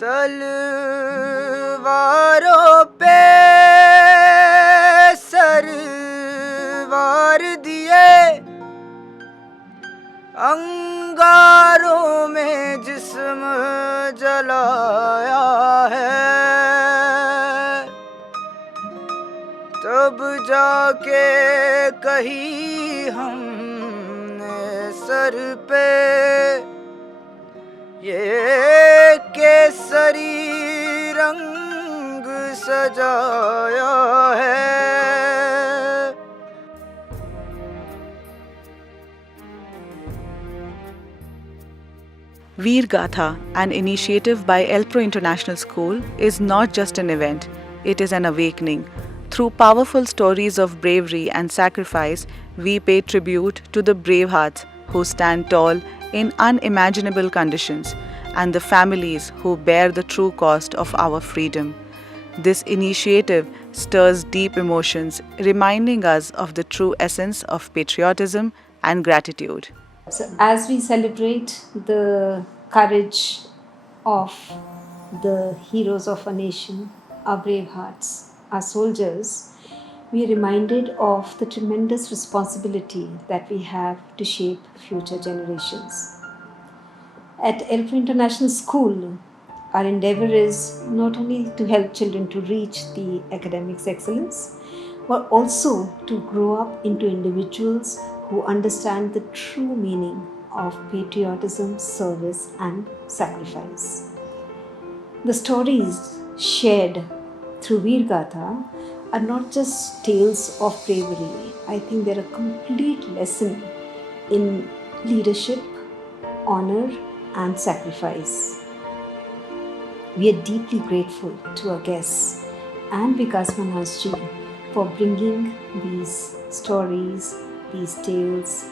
तलवारों पे सरवार दिए, अंगारों में जिस्म जलाया है, तब जाके कहीं हमने सर पे ये केसरी रंग सजाया है। Veer Gatha, an initiative by Elpro International School, is not just an event, it is an awakening. Through powerful stories of bravery and sacrifice, we pay tribute to the brave hearts who stand tall in unimaginable conditions and the families who bear the true cost of our freedom. This initiative stirs deep emotions, reminding us of the true essence of patriotism and gratitude. So, as we celebrate the courage of the heroes of our nation, our brave hearts, our soldiers, we are reminded of the tremendous responsibility that we have to shape future generations. At Elpro International School, our endeavor is not only to help children to reach the academics excellence, but also to grow up into individuals who understand the true meaning of patriotism, service, and sacrifice. The stories shared through Veer Gatha are not just tales of bravery. I think they're a complete lesson in leadership, honor, and sacrifice. We are deeply grateful to our guests and Vikas Manhas ji for bringing these stories, these tales,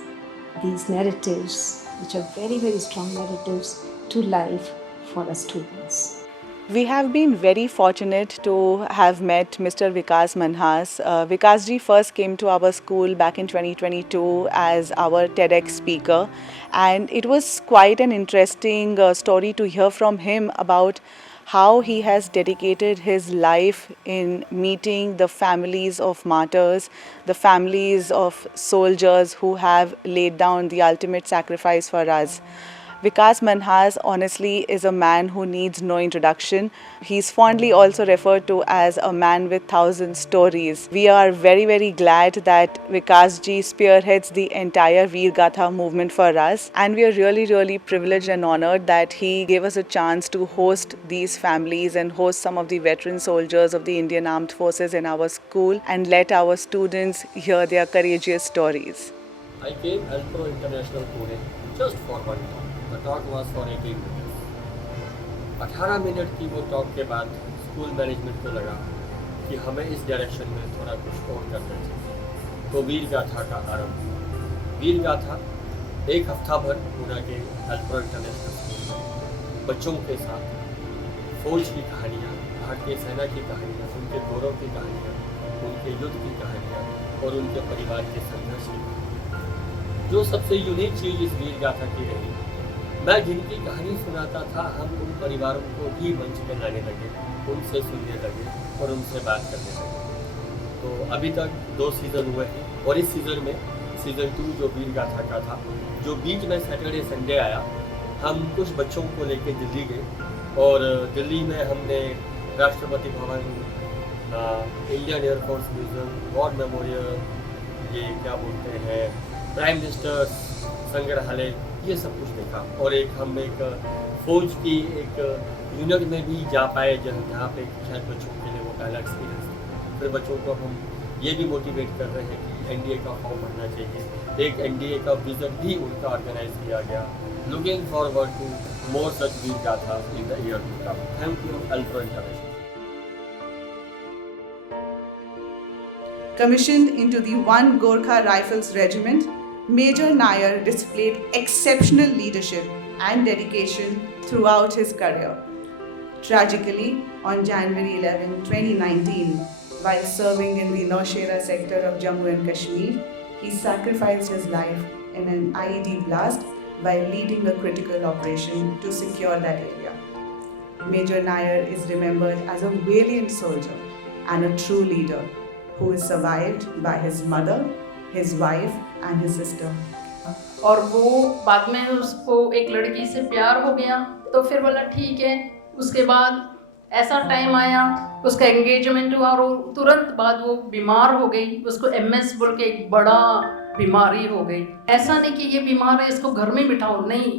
these narratives, which are very, very strong narratives, to life for our students. We have been very fortunate to have met Mr. Vikas Manhas. Vikas ji first came to our school back in 2022 as our TEDx speaker, and it was quite an interesting story to hear from him about how he has dedicated his life in meeting the families of martyrs, the families of soldiers who have laid down the ultimate sacrifice for us. Vikas Manhas honestly is a man who needs no introduction. He's fondly also referred to as a man with 1,000 stories. We are very, very glad that Vikas ji spearheads the entire Veer Gatha movement for us, and we are really, really privileged and honored that he gave us a chance to host these families and host some of the veteran soldiers of the Indian Armed Forces in our school and let our students hear their courageous stories. I came Elpro International Pune just for one talk. The talk was for 18 minutes. 18 minute की वो talk के बाद school management को लगा कि हमें इस direction में थोड़ा कुछ और करना चाहिए, तो वीर गाथा का आरंभ। वीर गाथा एक हफ्ता भर पूरा के एल्प्रो इंटरनेशनल स्कूल में बच्चों के साथ फौज की कहानियाँ, भारतीय सेना की कहानियाँ, उनके गौरव की कहानियाँ, उनके युद्ध की कहानियाँ और उनके परिवार के संघर्ष की। जो सबसे यूनिक चीज़ इस वीर गाथा की रही, मैं जिनकी कहानी सुनाता था, हम उन परिवारों को भी मंच पर लाने लगे, उनसे सुनने लगे और उनसे बात करने लगे। तो अभी तक 2 सीज़न हुए हैं और इस सीज़न में सीज़न 2 जो वीर गाथा का था, जो बीच में सैटरडे संडे आया, हम कुछ बच्चों को लेकर दिल्ली गए और दिल्ली में हमने Rashtrapati Bhavan, Indian air force museum, war memorial, ये क्या बोलते हैं, प्राइम मिनिस्टर संग्रहालय, ये सब कुछ देखा। और हम एक फौज की एक यूनिट में भी जा पाए जहाँ पे शायद बच्चों के लिए वो पहला एक्सपीरियंस था। फिर बच्चों को हम ये भी मोटिवेट कर रहे हैं कि एनडीए का फॉर्म भरना चाहिए। एक एनडीए का विजिट भी उनका ऑर्गेनाइज किया गया। Looking forward to more such Veer Gatha in the year to come. Thank you Elpro International. Commissioned into the 1 Gorkha Rifles Regiment, Major Nair displayed exceptional leadership and dedication throughout his career. Tragically, on January 11, 2019, while serving in the Naushera sector of Jammu and Kashmir, he sacrificed his life in an IED blast while leading a critical operation to secure that area. Major Nair is remembered as a valiant soldier and a true leader who is survived by his mother, his wife, and his sister. और वो बाद में उसको एक लड़की से प्यार हो गया, तो फिर बोला ठीक है। उसके बाद ऐसा टाइम आया, उसका एंगेजमेंट हुआ और तुरंत बाद वो बीमार हो गई। उसको MS बोल के एक बड़ा बीमारी हो गई। ऐसा नहीं कि ये बीमार है इसको घर में बिठाओ, नहीं,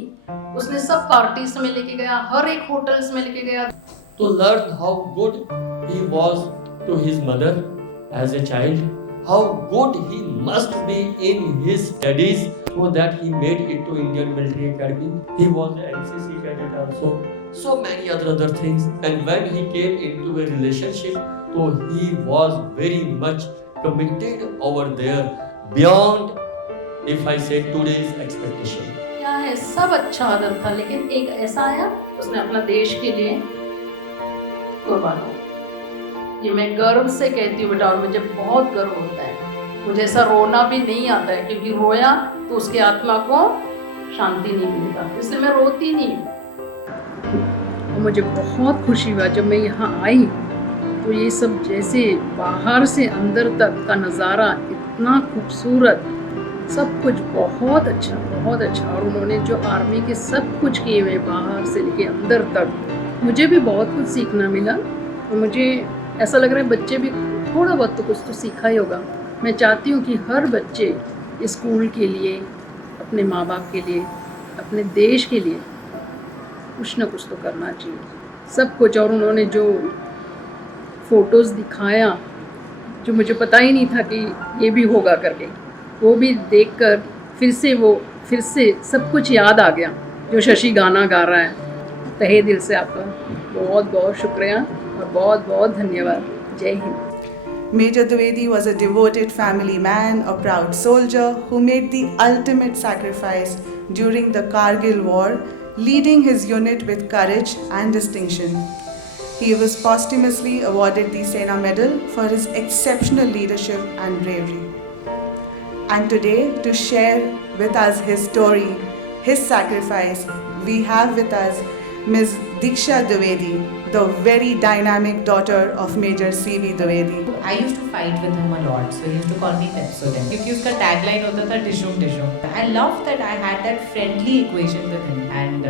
उसने सब पार्टीज में लेके गया, हर एक होटल्स में लेके गया। To learn how good he was to his mother as a child, how good he must be in his studies, so that he made it to Indian Military Academy. He was an NCC cadet also, so many other things. And when he came into a relationship, so he was very much committed over there, beyond, if I say, today's expectation. क्या है, सब अच्छा आदत था, लेकिन एक ऐसा आया, उसने अपना देश के लिए कुर्बान हो। ये मैं गर्व से कहती हूँ बेटा, और मुझे बहुत गर्व होता है। मुझे ऐसा रोना भी नहीं आता है, क्योंकि रोया तो उसकी आत्मा को शांति नहीं मिलेगा, इसलिए मैं रोती नहीं हूँ। और मुझे बहुत खुशी हुआ जब मैं यहाँ आई, तो ये सब जैसे बाहर से अंदर तक का नज़ारा इतना खूबसूरत, सब कुछ बहुत अच्छा, बहुत अच्छा। और उन्होंने जो आर्मी के सब कुछ किए हुए बाहर से लेके अंदर तक, मुझे भी बहुत कुछ सीखना मिला। और मुझे ऐसा लग रहा है बच्चे भी थोड़ा बहुत तो कुछ तो सीखा ही होगा। मैं चाहती हूँ कि हर बच्चे स्कूल के लिए, अपने माँ बाप के लिए, अपने देश के लिए कुछ ना कुछ तो करना चाहिए, सब कुछ। और उन्होंने जो फ़ोटोज़ दिखाया, जो मुझे पता ही नहीं था कि ये भी होगा करके, वो भी देखकर फिर से सब कुछ याद आ गया। जो शशि गाना गा रहा है, तहे दिल से आपका बहुत बहुत शुक्रिया और बहुत बहुत धन्यवाद। जय Hind. Major Dwivedi was a devoted family man, a proud soldier who made the ultimate sacrifice during the Kargil war, leading his unit with courage and distinction. He was posthumously awarded the Sena Medal for his exceptional leadership and bravery. And today, to share with us his story, his sacrifice, we have with us Ms. Diksha Dwivedi, the very dynamic daughter of Major C.V. Dwivedi. I used to fight with him a lot, so he used to call me Pepsodent. क्योंकि उसका tagline होता था डिशुम डिशुम. I loved that I had that friendly equation with him. And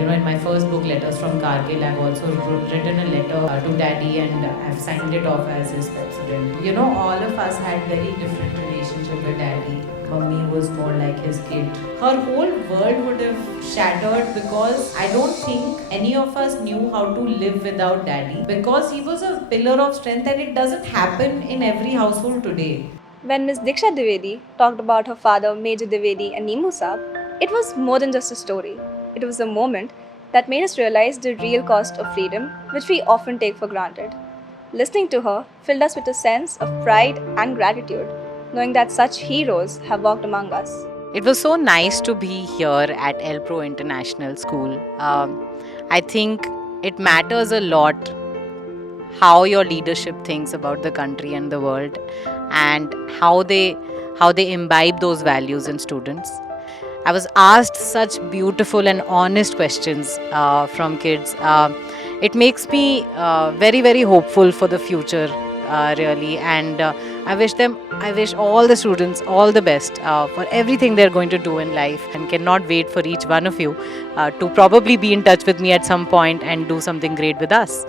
in my first book, Letters from Kargil, I've also written a letter to Daddy, and I've signed it off as his Pepsodent. All of us had very different relationship with Daddy. Mummy was more like his kid. Her whole world would have shattered because I don't think any of us knew how to live without Daddy, because he was a pillar of strength, and it doesn't happen in every household today. When Ms. Diksha Dwivedi talked about her father Major Dwivedi and Neemu Saab, it was more than just a story. It was a moment that made us realize the real cost of freedom, which we often take for granted. Listening to her filled us with a sense of pride and gratitude, knowing that such heroes have walked among us. It was so nice to be here at ELPRO International School. I think it matters a lot how your leadership thinks about the country and the world, and how they imbibe those values in students. I was asked such beautiful and honest questions from kids. It makes me very, very hopeful for the future, really. And I wish all the students all the best for everything they're going to do in life, and cannot wait for each one of you to probably be in touch with me at some point and do something great with us.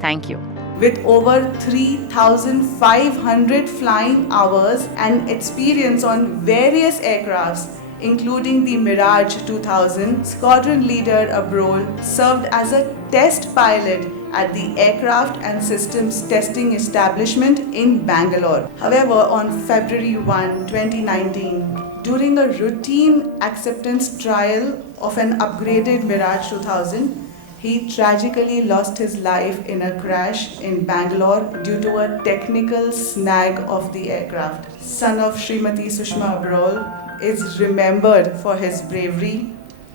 Thank you. With over 3,500 flying hours and experience on various aircrafts, including the Mirage 2000, Squadron Leader Abrol served as a test pilot at the Aircraft and Systems Testing Establishment in Bangalore. However, on February 1, 2019, during a routine acceptance trial of an upgraded Mirage 2000, he tragically lost his life in a crash in Bangalore due to a technical snag of the aircraft. Son of Srimati Sushma Abrol is remembered for his bravery,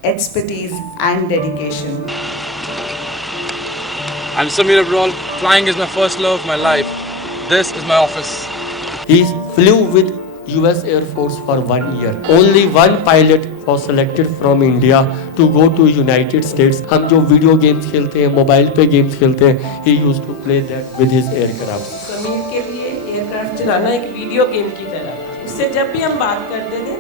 expertise and dedication. I'm Samir Abrol. Flying is my first love of my life. This is my office. He flew with US Air Force for 1 year. Only one pilot was selected from India to go to United States. हम जो video games खेलते हैं, mobile पे games खेलते हैं, he used to play that with his aircraft. Sameer के लिए aircraft चलाना एक वीडियो गेम की तरह था। उससे जब भी हम बात करते थे,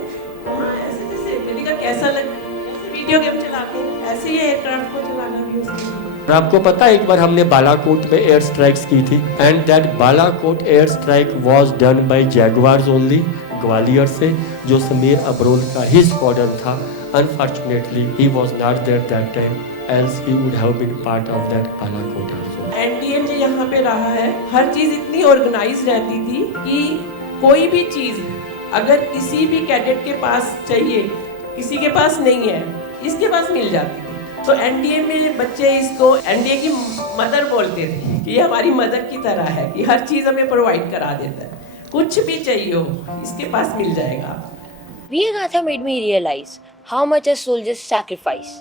हाँ ऐसे जैसे मैंने कहा कैसा लग, ऐसे वीडियो गेम चलाते हैं, ऐसे ही एयरक्राफ्ट को चलाना भी उसके लिए। आपको पता है एक बार हमने बालाकोट में एयर स्ट्राइक्स की थी and that Balakot air strike was done by Jaguars only, Gwalior से, जो समीर अब्रोल का ही स्क्वाड्रन था। Unfortunately he was not there that time, else he would have been part of that Balakot also. NDA में यहाँ पे रहा है, हर चीज़ इतनी ऑर्गेनाइज रहती थी कि कोई भी चीज़ अगर किसी भी कैडेट के पास चाहिए, किसी के पास नहीं है, इसके पास मिल जाती थी। तो एनडीए में बच्चे इसको एनडीए की मदर बोलते थे कि ये हमारी मदर की तरह है कि हर चीज़ हमें प्रोवाइड करा देता है, कुछ भी चाहिए हो इसके पास मिल जाएगा। Veer Gatha made me realize how much our soldiers sacrifice,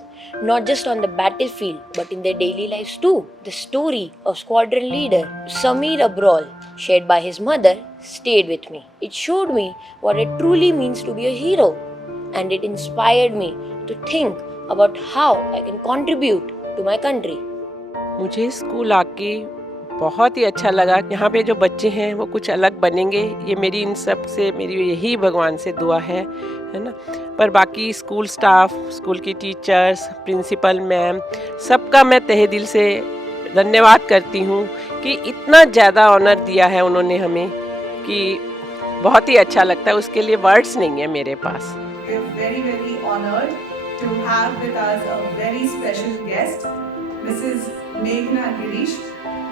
not just on the battlefield but in their daily lives too. The story of squadron leader Sameer Abrol, shared by his mother, stayed with me. It showed me what it truly means to be a hero, and it inspired me to think about how I can contribute to my country. मुझे school आके बहुत ही अच्छा लगा। यहाँ पे जो बच्चे हैं वो कुछ अलग बनेंगे, ये मेरी इन सब से मेरी यही भगवान से दुआ है ना। पर बाकी स्कूल स्टाफ, स्कूल की टीचर्स, प्रिंसिपल मैम, सबका मैं तहे दिल से धन्यवाद करती हूँ कि इतना ज़्यादा ऑनर दिया है उन्होंने हमें कि बहुत ही अच्छा लगता है। उसके लिए वर्ड्स नहीं है मेरे पास। We are very, very honored to have with us a very special guest, Mrs. Meghna Girish,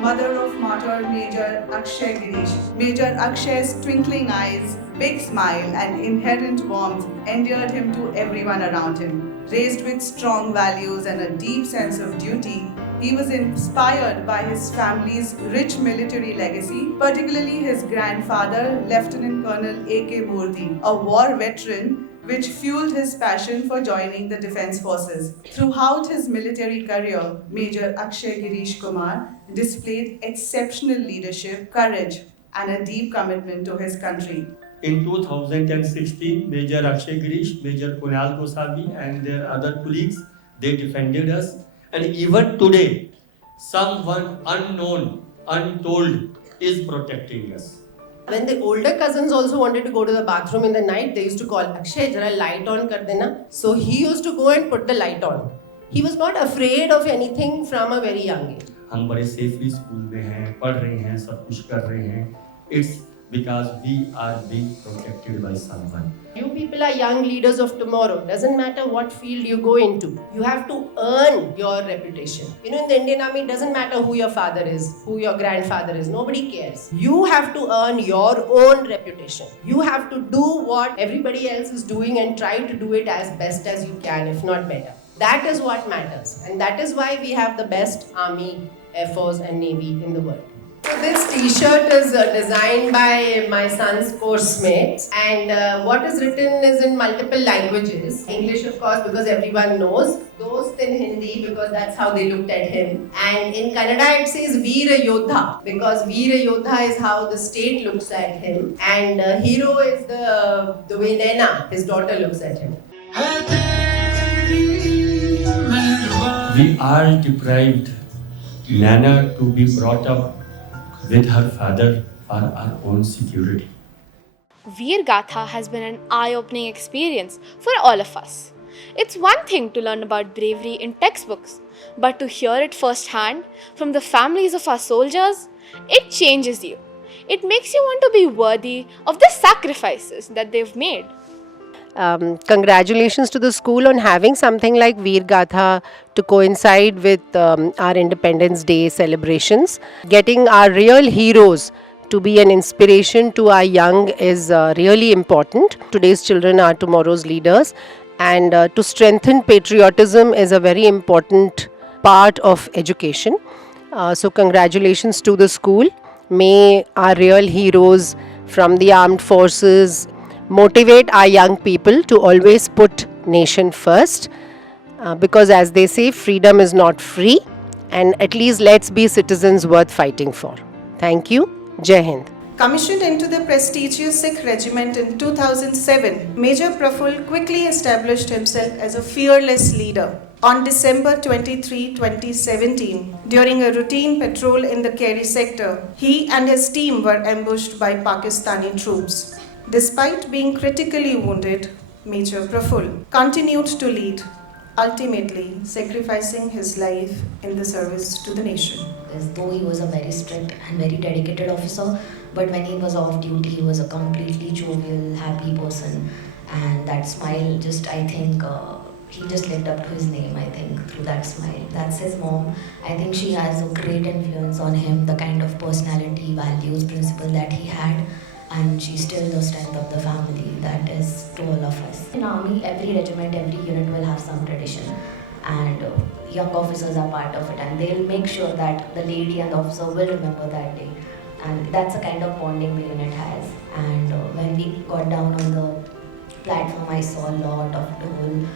mother of martyr Major Akshay Girish. Major Akshay's twinkling eyes, big smile and inherent warmth endeared him to everyone around him. Raised with strong values and a deep sense of duty, he was inspired by his family's rich military legacy, particularly his grandfather, Lieutenant Colonel A.K. Murthy, a war veteran, which fueled his passion for joining the defense forces. Throughout his military career, Major Akshay Girish Kumar displayed exceptional leadership, courage, and a deep commitment to his country. In 2016, Major Akshay Girish, Major Kunal Gosavi and their other colleagues, they defended us. And even today, someone unknown, untold is protecting us. When the older cousins also wanted to go to the bathroom in the night, they used to call, Akshay, jara light on kar dena. So he used to go and put the light on. He was not afraid of anything from a very young age. हम बड़े safely school में हैं, पढ़ रहे हैं, सब कुछ कर रहे हैं. It's because we are being protected by someone. You people are young leaders of tomorrow. Doesn't matter what field you go into. You have to earn your reputation. You know, in the Indian Army, it doesn't matter who your father is, who your grandfather is. Nobody cares. You have to earn your own reputation. You have to do what everybody else is doing and try to do it as best as you can, if not better. That is what matters. And that is why we have the best Army, Air Force and Navy in the world. So this t-shirt is designed by my son's course mates, and what is written is in multiple languages. English of course because everyone knows, Dost in Hindi because that's how they looked at him, and in Kannada it says Veera Yodha because Veera Yodha is how the state looks at him, and hero is the way Naina, his daughter, looks at him. We are deprived Nana to be brought up with her father for our own security. Veer Gatha has been an eye-opening experience for all of us. It's one thing to learn about bravery in textbooks, but to hear it firsthand from the families of our soldiers, it changes you. It makes you want to be worthy of the sacrifices that they've made. Congratulations to the school on having something like Veer Gatha to coincide with our Independence Day celebrations. Getting our real heroes to be an inspiration to our young is really important. Today's children are tomorrow's leaders, and to strengthen patriotism is a very important part of education. So congratulations to the school. May our real heroes from the armed forces motivate our young people to always put nation first, because as they say, freedom is not free, and at least let's be citizens worth fighting for. Thank you. Jai Hind. Commissioned into the prestigious Sikh regiment in 2007, Major Praful quickly established himself as a fearless leader. On December 23, 2017, during a routine patrol in the Kerry sector, he and his team were ambushed by Pakistani troops. Despite being critically wounded, Major Praful continued to lead, ultimately sacrificing his life in the service to the nation. Though he was a very strict and very dedicated officer, but when he was off duty, he was a completely jovial, happy person. And that smile just, I think, he just lived up to his name, I think, through that smile. That's his mom. I think she has a great influence on him, the kind of personality, values, principle that he had. And she's still the strength of the family. That is to all of us. In army, every regiment, every unit will have some tradition. And young officers are part of it. And they'll make sure that the lady and the officer will remember that day. And that's the kind of bonding the unit has. And when we got down on the platform, I saw a lot of dhol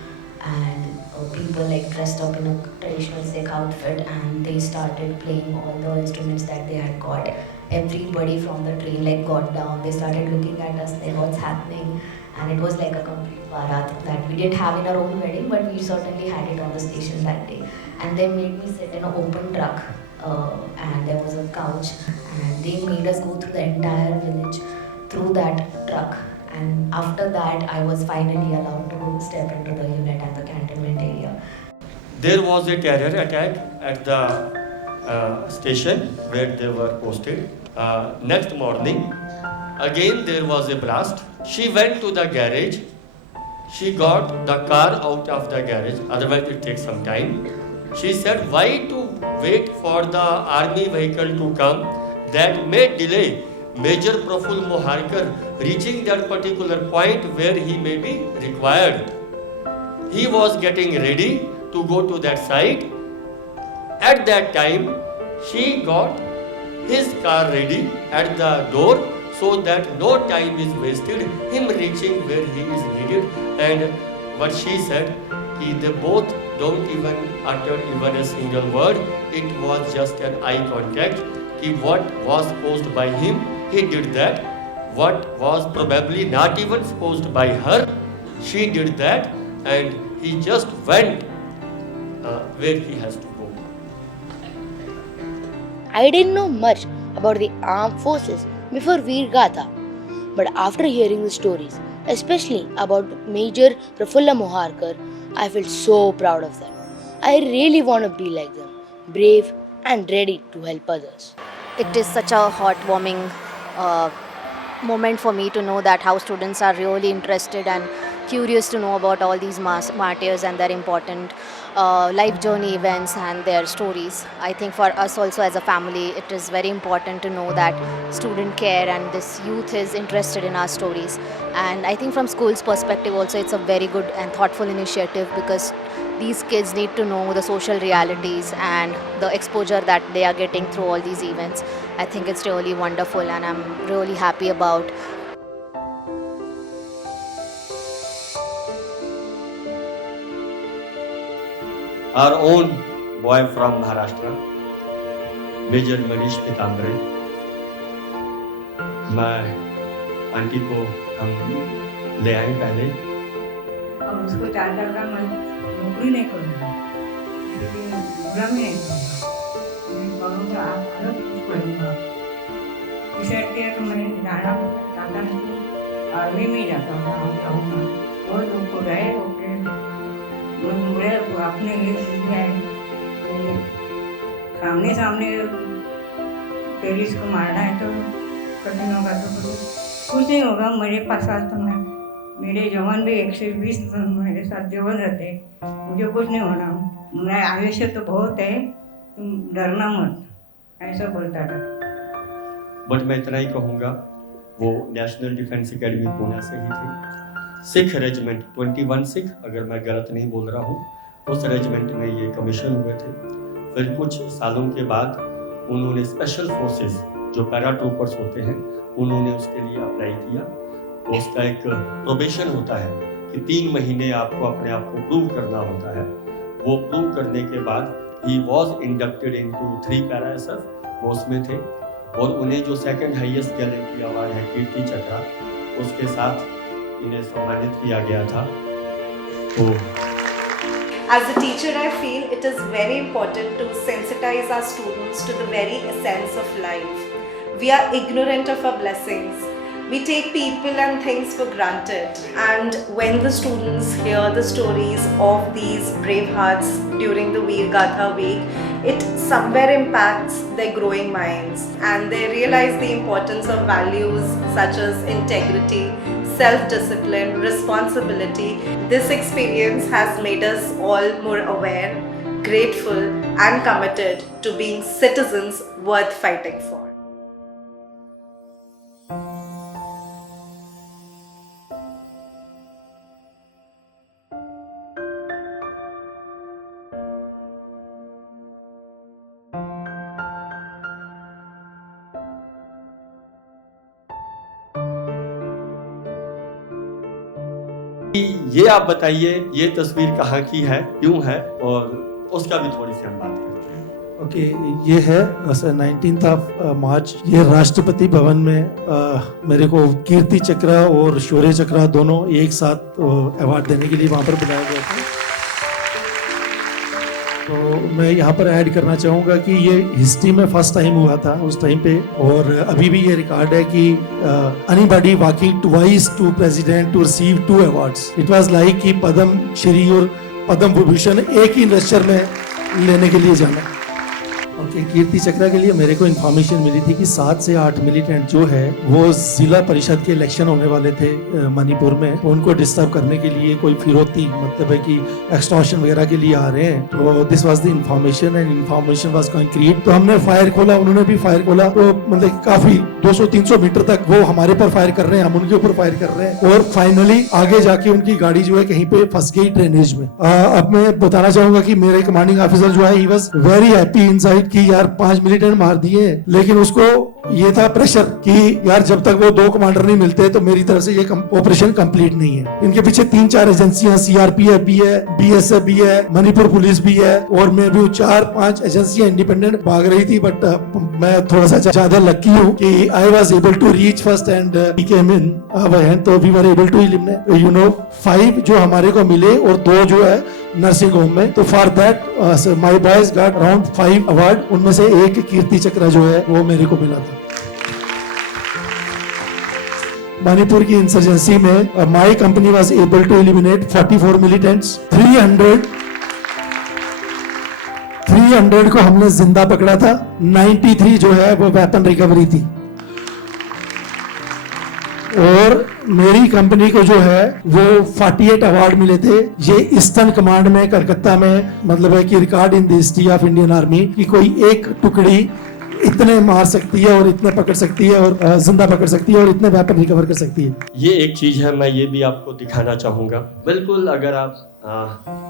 and people like dressed up in a traditional Sikh outfit, and they started playing all the instruments that they had got. Everybody from the train like got down, they started looking at us like what's happening, and it was like a complete barat that we didn't have in our own wedding, but we certainly had it on the station that day. And they made me sit in an open truck and there was a couch, and they made us go through the entire village through that truck. And after that, I was finally allowed to step into the unit and the cantonment area. There was a terror attack at the station where they were posted. Next morning, again there was a blast. She went to the garage. She got the car out of the garage, otherwise it takes some time. She said, why to wait for the army vehicle to come? That may delay Major Praful Moharkar reaching that particular point where he may be required. He was getting ready to go to that site. At that time, she got his car ready at the door so that no time is wasted, him reaching where he is needed. And what she said, they both don't even utter even a single word. It was just an eye contact. What was supposed by him, he did that. What was probably not even supposed by her, she did that, and he just went where he has to go. I didn't know much about the armed forces before Veer Gatha, but after hearing the stories, especially about Major Prafulla Moharkar, I felt so proud of them. I really want to be like them, brave and ready to help others. It is such a heartwarming moment for me to know that how students are really interested and curious to know about all these martyrs and their important life journey events and their stories. I think for us also as a family, it is very important to know that student care and this youth is interested in our stories. And I think from school's perspective also, it's a very good and thoughtful initiative, because these kids need to know the social realities and the exposure that they are getting through all these events. I think it's really wonderful, and I'm really happy about. Our own boy from Maharashtra, Major Manish Pitambare. मैं aunty को हम ले आए पहले। अब उसको चाचा का मन नौकरी नहीं करूँगा, बुरा में नहीं करूँगा, मैं करूँगा अलग कुछ पढ़ूँगा। कुछ ऐसे तो मैं जाना चाहता नहीं, आर्मी में जाता हूँ, कहूँगा और लोग को रहे तो मुझे अपने लिए सुविधा है, तो सामने सामने टेरिस को मारना है तो कठिन होगा, तो कुछ नहीं होगा। मेरे पास आज तो मेरे जवान भी 120 मेरे साथ जवान रहते, मुझे कुछ नहीं होना, मेरा आयुष्य तो बहुत है, तुम डरना मत, ऐसा बोलता था। बट मैं इतना ही कहूँगा, वो नेशनल डिफेंस एकेडमी पुणे से ही थे। सिख रेजिमेंट 21 सिख, अगर मैं गलत नहीं बोल रहा हूँ, उस रेजिमेंट में ये कमीशन हुए थे। फिर कुछ सालों के बाद उन्होंने स्पेशल फोर्सेस जो पैरा ट्रूपर्स होते हैं, उन्होंने उसके लिए अप्लाई किया। तो उसका एक प्रोबेशन होता है कि 3 महीने आपको अपने आप को प्रूव करना होता है। वो प्रूव करने के बाद he was inducted into 3 para SF, वो उसमें थे। और उन्हें जो सेकंड हाईएस्ट गैलेंट्री अवार्ड है कीर्ति चक्र, उसके साथ इन्हें सम्मानित किया गया था। तो As a teacher, I feel it is very important to sensitize our students to the very essence of life. We are ignorant of our blessings. We take people and things for granted. And when the students hear the stories of these brave hearts during the Veer Gatha week, it somewhere impacts their growing minds. And they realize the importance of values such as integrity, self-discipline, responsibility. This experience has made us all more aware, grateful and committed to being citizens worth fighting for. ये आप बताइए, ये तस्वीर कहाँ की है, क्यों है, और उसका भी थोड़ी सी हम बात करते हैं। ओके, ये है 19 मार्च, ये राष्ट्रपति भवन में मेरे को कीर्ति चक्र और शौर्य चक्र दोनों एक साथ अवार्ड देने के लिए वहाँ पर बुलाया गया था। तो मैं यहाँ पर ऐड करना चाहूँगा कि ये हिस्ट्री में फर्स्ट टाइम हुआ था उस टाइम पे, और अभी भी ये रिकॉर्ड है कि anybody walking twice to president to receive 2 awards. It was like कि पद्म श्री और पद्म विभूषण एक ही लेक्चर में लेने के लिए जाना। ओके, कीर्ति चक्र के लिए मेरे को इन्फॉर्मेशन मिली थी कि 7 से 8 मिलिटेंट जो है वो जिला परिषद के इलेक्शन होने वाले थे मणिपुर में, तो उनको डिस्टर्ब करने के लिए कोई फिरौती, मतलब है कि एक्सटॉर्शन वगैरह के लिए आ रहे हैं। तो this was the information and information was concrete. तो हमने फायर खोला, उन्होंने भी फायर खोला, तो मतलब काफी 200-300 मीटर तक वो हमारे पर फायर कर रहे हैं, हम उनके ऊपर फायर कर रहे हैं, और फाइनली आगे जाके उनकी गाड़ी जो है कहीं पे फंस गई ड्रेनेज में। अब मैं बताना चाहूंगा कि मेरे कमांडिंग ऑफिसर जो है he was very happy inside कि यार 5 मिलिटेंट मार दिए, लेकिन उसको ये था प्रेशर कि यार जब तक वो 2 कमांडर नहीं मिलते तो मेरी तरफ से ये ऑपरेशन कंप्लीट नहीं है। इनके पीछे 3-4 एजेंसियां, सीआरपीएफ भी है, बीएसएफ भी है, मणिपुर पुलिस भी है, और मैं भी 4-5 एजेंसियां इंडिपेंडेंट भाग रही थी। बट मैं थोड़ा सा ज्यादा लकी हूँ कि I was able to reach first and he came in our hand, तो we were able to eliminate 5 जो हमारे को मिले और 2 जो है नर्सिंग होम में। तो for that my boys got around 5 award, उनमें से एक कीर्ति चक्र जो है वो मेरे को मिला था। मणिपुर की इंसर्जेंसी में my company was able to eliminate 44 militants. 300 को हमने जिंदा पकड़ा था, 93 जो है वो वेपन रिकवरी थी। और मेरी कंपनी को जो है वो 48 अवार्ड मिले थे। ये ईस्टर्न कमांड में कलकत्ता में, मतलब है कि record in the history of Indian army कि कोई एक टुकड़ी इतने मार सकती है और इतने पकड़ सकती है और जिंदा पकड़ सकती है और इतने वेपन रिकवर कर सकती है। ये एक चीज है, मैं ये भी आपको दिखाना चाहूंगा। बिल्कुल, अगर आप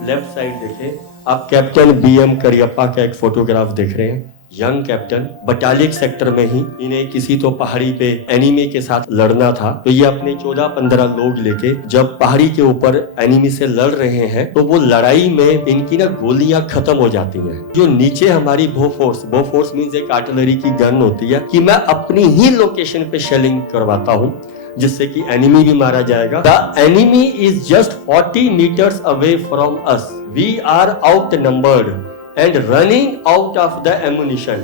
लेफ्ट साइड देखें, आप कैप्टन BM करियप्पा का एक फोटोग्राफ देख रहे हैं। यंग कैप्टन, बटालिक सेक्टर में ही इन्हें किसी तो पहाड़ी पे एनिमी के साथ लड़ना था, तो ये अपने 14-15 लोग लेके जब पहाड़ी के ऊपर एनिमी से लड़ रहे हैं तो वो लड़ाई में इनकी ना गोलियां खत्म हो जाती हैं। जो नीचे हमारी बोफोर्स मींस एक आर्टिलरी की गन होती है कि मैं अपनी ही लोकेशन पे शेलिंग करवाता हूँ, जिससे कि एनिमी भी मारा जाएगा। The enemy is just 40 metres away from us, we are outnumbered and running out of the ammunition.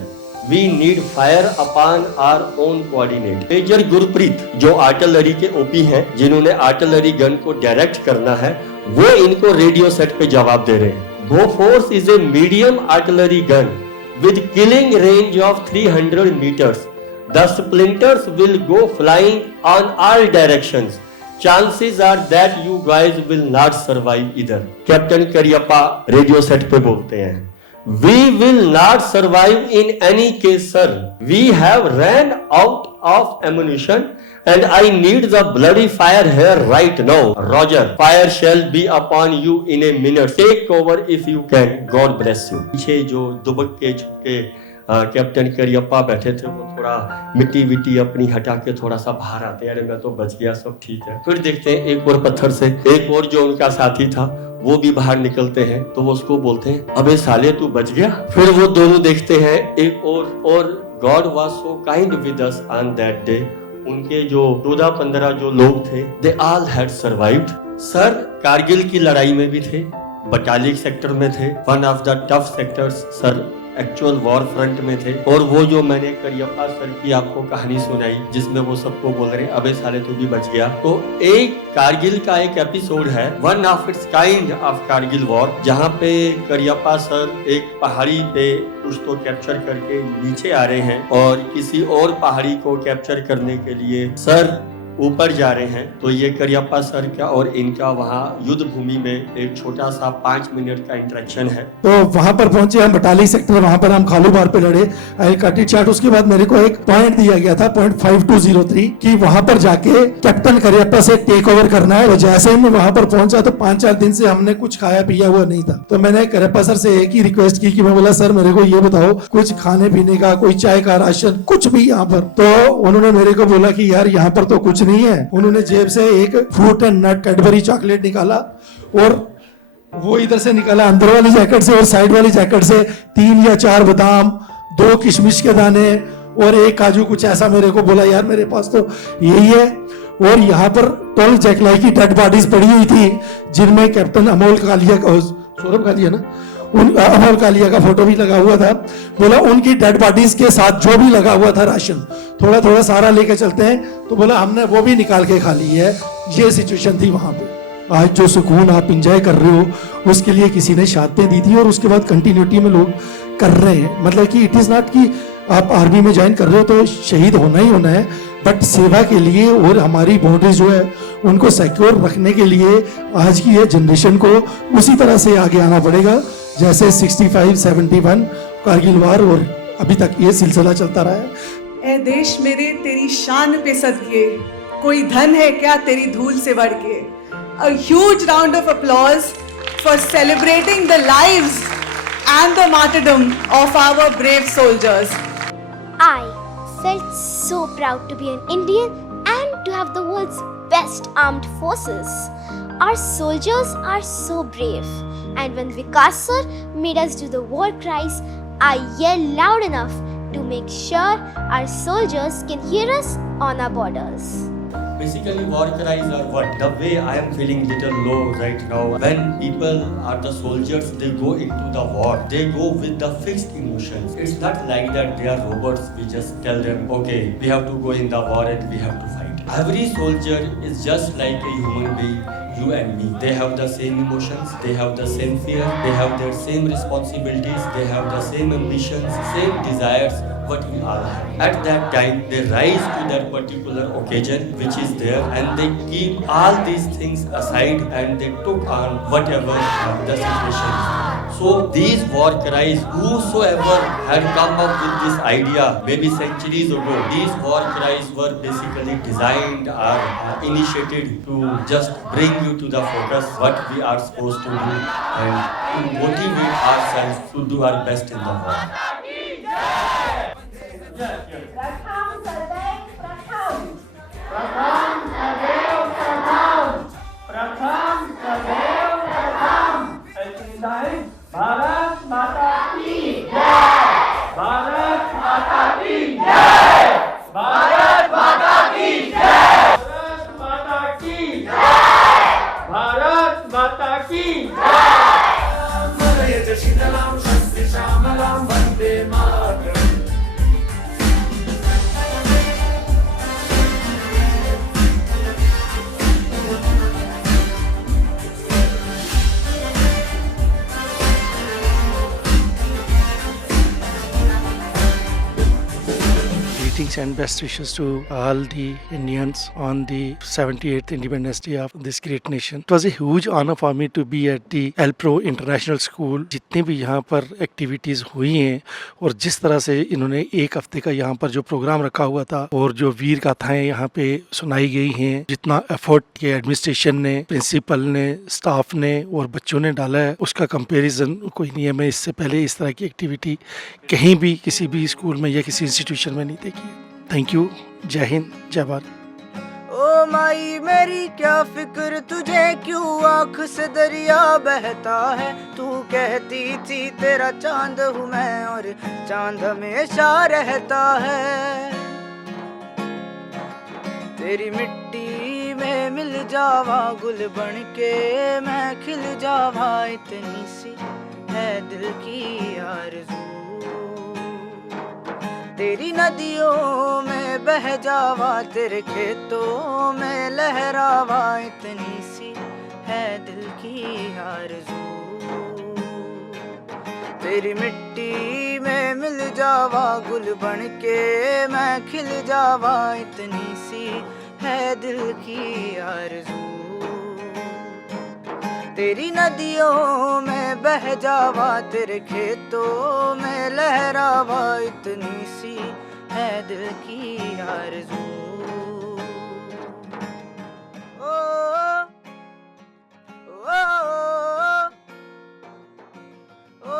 We need fire upon our own coordinate. Major Gurpreet जो आर्टिलरी के ओपी हैं, जिन्होंने आर्टिलरी गन को डायरेक्ट करना है, वो इनको रेडियो सेट पे जवाब दे रहे हैं। Bofors is a medium artillery gun with killing range of 300 meters. The splinters will go flying on all directions. Chances are that you guys will not survive either. Captain Cariappa radio set पे बोलते हैं, We will not survive in any case, sir. We have ran out of ammunition and I need the bloody fire here right now. Roger. Fire shall be upon you in a minute. Take cover if you can. God bless you. पीछे जो दुबक के झुके captain Cariappa बैठे थे, वो थोड़ा मिट्टी विट्टी अपनी हटा के थोड़ा सा बाहर आते हैं, अरे मैं तो बच गया, सब ठीक है। फिर देखते हैं एक और पत्थर से एक और जो उनका साथी था वो भी बाहर निकलते हैं, तो वो उसको बोलते हैं, अबे साले तू बच गया। फिर वो दोनों देखते हैं एक और God was so kind with us on that day. उनके जो 14-15 जो लोग थे, they all had survived. Sir Kargil की लड़ाई में भी थे, बटालिक सेक्टर में थे, one of the tough sectors sir actual war front में थे। और वो जो मैंने करियप्पा सर की आपको कहानी सुनाई जिसमें वो सबको बोल रहे अबे साले तू भी बच गया, तो एक कारगिल का एक एपिसोड है, one of its kind of Kargil war, जहाँ पे करियप्पा सर एक पहाड़ी पे कुछ तो कैप्चर करके नीचे आ रहे हैं और किसी और पहाड़ी को कैप्चर करने के लिए सर ऊपर जा रहे हैं। तो ये करियप्पा सर का और इनका वहाँ युद्ध भूमि में एक छोटा सा 5 मिनट का इंटरेक्शन है। तो वहां पर पहुंचे हम बटाली सेक्टर, वहां पर हम खालू बार पे लड़े, आई कट इट शॉर्ट। उसके बाद मेरे को एक पॉइंट दिया गया था, पॉइंट 5203, कि वहां पर जाके कैप्टन करियप्पा से टेक ओवर करना है। और जैसे ही मैं वहां पर पहुंचा तो 5-4 दिन से हमने कुछ खाया पिया हुआ नहीं था। तो मैंने करियप्पा सर से एक ही रिक्वेस्ट की कि मैं बोला सर मेरे को ये बताओ कुछ खाने पीने का, कोई चाय का राशन, कुछ भी यहाँ पर। तो उन्होंने मेरे को बोला कि यार यहाँ पर तो कुछ नहीं है। उन्होंने जेब से एक fruit and nut Cadbury chocolate निकाला और वो इधर से निकाला अंदर वाली जैकेट से और साइड वाली जैकेट से 3 या 4 बादाम, 2 किशमिश के दाने और 1 काजू, कुछ ऐसा मेरे को बोला यार मेरे पास तो यही है। और यहाँ पर 12 जैकलाई की डेड बॉडीज पड़ी हुई थी जिनमें कैप्टन अमोल कालिया का, सौरभ कालिया ना, अमोल कालिया का फोटो भी लगा हुआ था। बोला उनकी डेड बॉडीज के साथ जो भी लगा हुआ था राशन थोड़ा थोड़ा सारा लेके चलते हैं। तो बोला हमने वो भी निकाल के खा ली है। ये सिचुएशन थी वहां पे। आज जो सुकून आप एंजॉय कर रहे हो उसके लिए किसी ने शहादतें दी थी और उसके बाद कंटिन्यूटी में लोग कर रहे हैं। मतलब कि इट इज नॉट कि आप आर्मी में ज्वाइन कर रहे हो तो शहीद होना ही होना है, बट सेवा के लिए और हमारी बाउंड्रीज जो है उनको सिक्योर रखने के लिए आज की ये जनरेशन को उसी तरह से आगे आना पड़ेगा जैसे 65-71 कारगिल वार और अभी तक ये सिलसिला चलता रहा है। ए देश मेरे तेरी शान पे सदके, कोई धन है क्या तेरी धूल से बढ़ के। A huge round of applause for celebrating the lives and the martyrdom of our brave soldiers. I felt so proud to be an Indian and to have the world's best armed forces. Our soldiers are so brave. And when Vikas sir made us do the war cries, I yelled loud enough to make sure our soldiers can hear us on our borders. Basically, war cries are what? The way I am feeling little low right now. When people are the soldiers, they go into the war. They go with the fixed emotions. It's not like that they are robots. We just tell them, okay, we have to go in the war and we have to fight. Every soldier is just like a human being. You and me. They have the same emotions, they have the same fear, they have their same responsibilities, they have the same ambitions, same desires, what we all have. At that time, they rise to that particular occasion which is there and they keep all these things aside and they took on whatever the situation is. So these war cries, whosoever had come up with this idea maybe centuries ago, these war cries were basically designed or initiated to just bring you to the focus what we are supposed to do and to motivate ourselves to do our best in the war. Bharat माता की जय, भारत माता की जय, भारत माता की जय, भारत माता की जय, भारत माता की जय। शीतलाम शस्त्र श्यामलाम Vande Mataram. Greetings and best wishes to all the Indians on the 78th Independence Day of this great nation. It was a huge honor for me to be at the ELPRO International School. जितने भी यहाँ पर activities हुई हैं और जिस तरह से इन्होंने 1 हफ्ते का यहाँ पर जो प्रोग्राम रखा हुआ था और जो वीर गाथाएं यहाँ पे सुनाई गई हैं, जितना एफर्ट के एडमिनिस्ट्रेशन ने, प्रिंसिपल ने, स्टाफ ने और बच्चों ने डाला है उसका कंपैरिजन कोई नहीं है। मैं इससे पहले इस तरह की एक्टिविटी कहीं भी किसी भी स्कूल में या किसी इंस्टीट्यूशन में नहीं देखी। Thank you. जय हिंद, जय भारत। माई मेरी क्या फिक्र, तुझे क्यों आँख से दरिया बहता है। तू कहती थी तेरा चांद हूँ मैं और चांद हमेशा रहता है। तेरी मिट्टी में मिल जावा गुल बन के मैं खिल जावा, इतनी सी है दिल की आरज़ू। तेरी नदियों में बह जावा, तेरे खेतों में लहरावा, इतनी सी है दिल की आरज़ू। तेरी मिट्टी में मिल जावा गुल बन के मैं खिल जावा, इतनी सी है दिल की आरज़ू। तेरी नदियों में बह जावा, तेरे खेतों में लहरावा, इतनी सी है दिल की आरज़ू। ओ, ओ, ओ,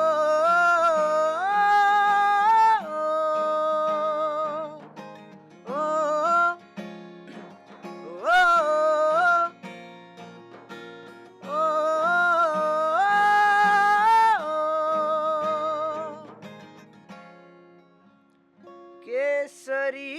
केसरी